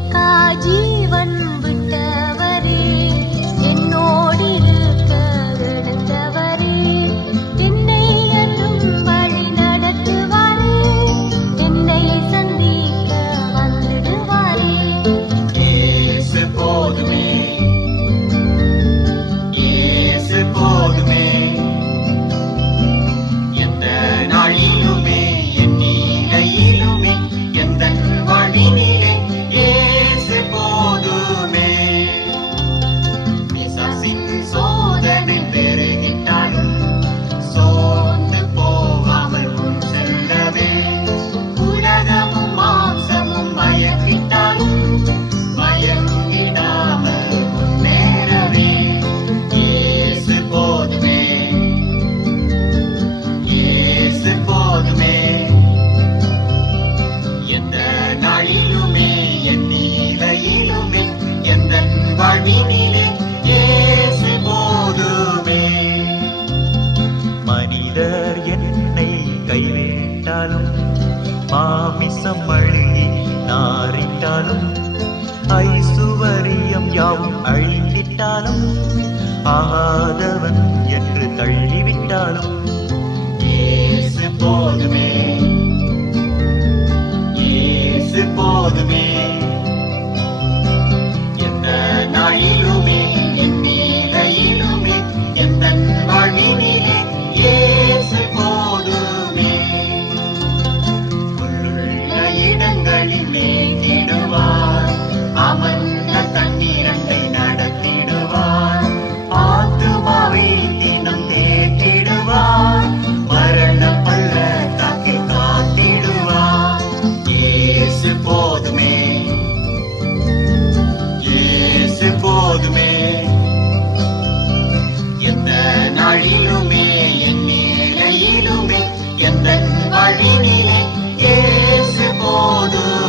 kaji அழித்திட்டாலும் மாமிசம் அழுகி நாரிட்டாலும் ஐசுவரியம் யாவும் அழிந்திட்டாலும் ஆகாதவன் என்று தள்ளிவிட்டாலும் இயேசு போதுமே இயேசு போதுமே. கடல்களில் மேய்த்திடுவார் அமர்ந்த தண்ணீரண்டை நடத்திடுவார். ஆத்துமாவை தினம் தேற்றிடுவார். மரண பல்ல தாக்கி காத்திடுவார். இயேசு போதுமே. இயேசு போதுமே. எந்த நாளிலுமே என் நிலையிலுமே எந்த வழிநிலை honor.